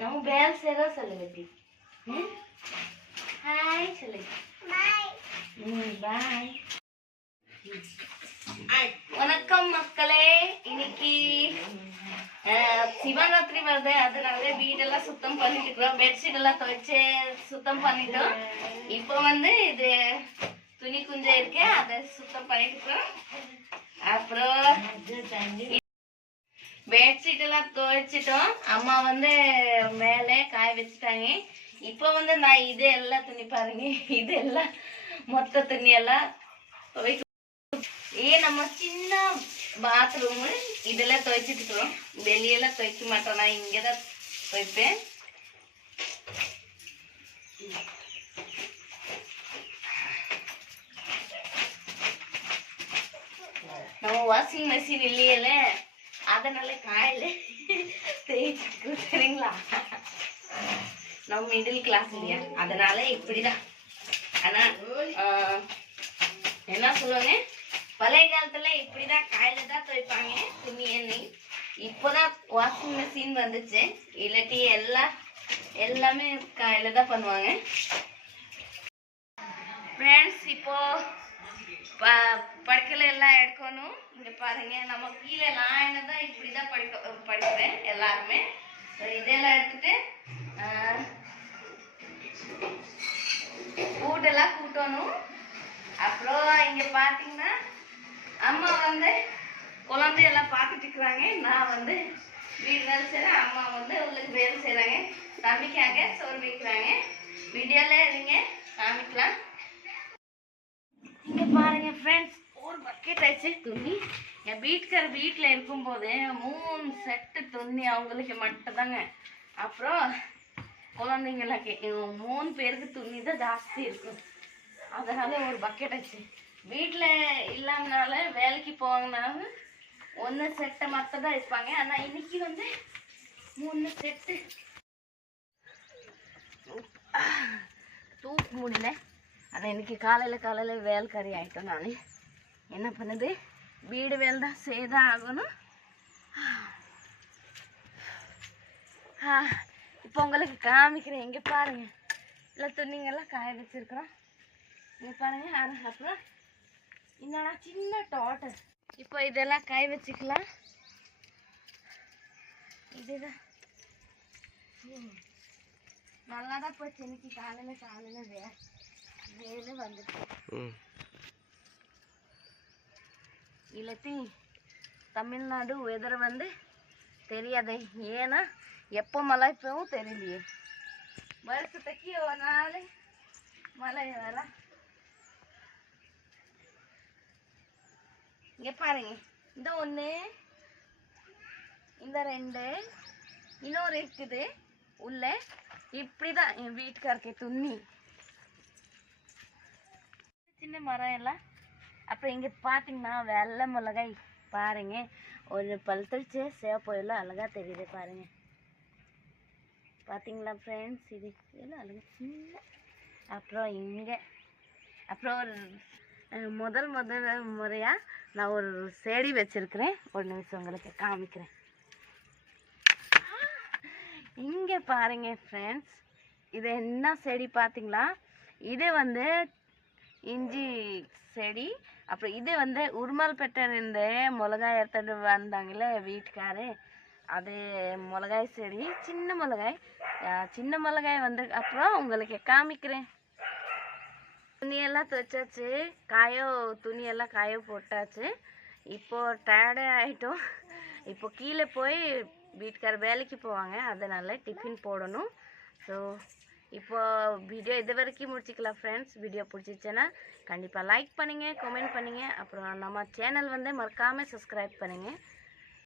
நம்ம பேல் சேரா சொல்லு பத்தி ஹாய் சொல்லு ம் பாய் வணக்கம் மக்களே. இன்னைக்கு சிவராத்திரி வருது. அதனால வீடெல்லாம் சுத்தம் பண்ணிட்டு இருக்கிறோம். பெட்ஷீட் எல்லாம் துவைச்சு சுத்தம் பண்ணிட்டோம். இப்போ வந்து இது துணி குஞ்சம் இருக்கு. அதை சுத்தம் பண்ணிட்டு இருக்கிறோம். அப்புறம் பெட்ஷீட் எல்லாம் துவைச்சிட்டோம். அம்மா வந்து மேலே காய வச்சுட்டாங்க. இப்போ வந்து நான் இது எல்லாம் துணி பாருங்க. இது எல்லாம் மொத்த துணி எல்லாம் ஏ நம்ம சின்ன பாத்ரூம் இதெல்லாம் துவைச்சிட்டு இருக்கிறோம் வெளியெல்லாம் துவைக்க மாட்டோம். நான் இங்கே தான் துவைப்பேன். நம்ம வாஷிங் மெஷின் இல்லையல? அதனால காயில தேய்ச்சிருக்கு சரிங்களா? நம்ம மிடில் கிளாஸ் இல்லையா? அதனால இப்படிதான். ஆனா என்ன சொல்லுவாங்க பழைய காலத்துல இப்படிதான் காயில தான் துவைப்பாங்க துணி எண்ணெய். இப்போதான் வாஷிங் மிஷின் வந்துச்சு. இல்லாட்டி எல்லா எல்லாமே காயில தான் பண்ணுவாங்க. ஃப்ரெண்ட்ஸ் இப்போ ப படுக்கல எல்லாம் எடுக்கணும். இங்க பாருங்க நம்ம கீழே நான் எல்லாருமே. இதெல்லாம் எடுத்துட்டு கூட்டெல்லாம் கூட்டணும். அப்புறம் இங்கே பார்த்தீங்கன்னா அம்மா வந்து குழந்தையெல்லாம் பார்த்துட்டு இருக்கிறாங்க. நான் வந்து வீடு வேலை செய்கிறேன் அம்மா வந்து உங்களுக்கு வேலை செய்கிறாங்க தம்பிக்காங்க சோறு வைக்கிறாங்க. வீடியோல இருங்க. காமிக்கலாம். இங்கே பாருங்க ஃப்ரெண்ட்ஸ் ஒரு பக்கெட் ஆச்சு துணி. என் வீட்டுக்கார வீட்டில் இருக்கும்போது மூணு செட்டு துணி அவங்களுக்கு மட்டும்தாங்க. அப்புறம் குழந்தைங்களுக்கு மூணு பேருக்கு துணி தான் ஜாஸ்தி இருக்கும். அதனால ஒரு பக்கெட் ஆச்சு வீட்டில் இல்லாமனால வேலைக்கு போவாங்கனால ஒன்று செட்டை மட்டும் தான் இருப்பாங்க ஆனால் இன்னைக்கு வந்து மூணு செட்டு தூக்க முடியல ஆனால் இன்னைக்கு காலையில் காலையில் வேலைக்காரி ஆகிட்டோம் நான். என்ன பண்ணுது? வீடு வேலை தான் செய்தான் ஆகணும் இப்போ உங்களுக்கு காமிக்கிறேன். இங்கே பாருங்க. இல்லை துணிங்கெல்லாம் காய வச்சிருக்கிறோம். இங்கே பாருங்க அப்புறம் என்னடா சின்ன டோட்டல் இப்போ இதெல்லாம் காய வச்சுக்கலாம். இதுதான். நல்லா தான் போச்சு. இன்னைக்கு காலையில் காலையில் வே வேலை வந்துட்டு இல்லாட்டி தமிழ்நாடு வெதர் வந்து தெரியாதே. ஏன்னா எப்போ மழை பெய்யும் தெரியலையே. வருஷத்துக்கு ஒரு நாள் மழை வர? இங்கே பாருங்க. இந்த ஒன்று இந்த ரெண்டு இன்னொரு இருக்குது. உள்ள இப்படிதான் என் வீட்டுக்காருக்கு துண்ணி சின்ன மரம் எல்லாம் அப்புறம் இங்கே பார்த்தீங்கன்னா வெள்ளை மிளகாய் பாருங்க. ஒரு பழுத்துருச்சு சிவப்பு எல்லாம் அழகாக தெரியுது பாருங்க. பார்த்தீங்களா ஃப்ரெண்ட்ஸ் இது எல்லாம் அழகாக சின்ன. அப்புறம் இங்கே அப்புறம் ஒரு முதல் முதல் முறையாக நான் ஒரு செடி வச்சுருக்கிறேன். ஒரு நிமிஷம் உங்களுக்கு காமிக்கிறேன். இங்கே பாருங்க ஃப்ரெண்ட்ஸ் இது என்ன செடி பார்த்தீங்களா இது வந்து இஞ்சி செடி. அப்புறம் இது வந்து உருமல்பேட்டையிலேருந்து மிளகாய் எடுத்துட்டு வந்தாங்கல்ல வீட்டுக்காரு. அது மிளகாய் செடி சின்ன மிளகாய். சின்ன மிளகாய் வந்து அப்புறம் உங்களுக்கு காமிக்கிறேன். துணியெல்லாம் துவைச்சாச்சு. காயோ துணியெல்லாம் காய போட்டாச்சு. இப்போ டயர்டே ஆகிட்டோம் இப்போ கீழே போய் வீட்டுக்கார வேலைக்கு போவாங்க. அதனால டிஃபின் போடணும். ஸோ இப்போ வீடியோ இது வரைக்கும் முடிச்சுக்கலாம் ஃப்ரெண்ட்ஸ் வீடியோ பிடிச்சிச்சுன்னா கண்டிப்பாக லைக் பண்ணுங்கள் கமெண்ட் பண்ணுங்கள் அப்புறம் நம்ம சேனல் வந்து மறக்காமல் சப்ஸ்கிரைப் பண்ணுங்கள்